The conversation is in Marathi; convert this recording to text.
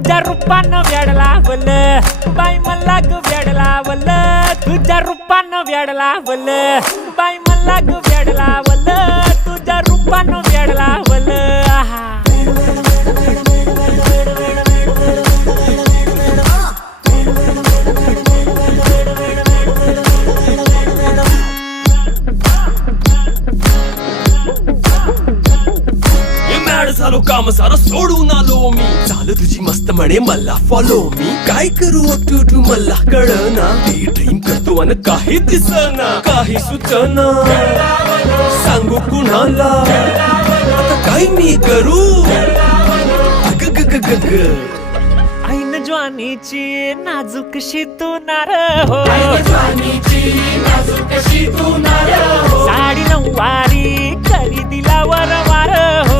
तुझ्या रूपानं वेड लावल बाई मला ग वेड लावल तुझ्या रूपानं वेड लावल बाई मला ग वेड लावल तुझ्या रूपानं वेड लावल आहा झालो काम सारा सोडून आलो मी झालं तुझी मस्त म्हणे मला फॉलो मी काय करू टू मला कळना ती ड्रीम करतो आणि काही दिसना काही सुचना सांगू कुणाला आता काय मी करू अग ग ग ग ग ऐन ज्वानीची नाजूकशी तू नार हो साडी नऊवारी करी दिला वर वार हो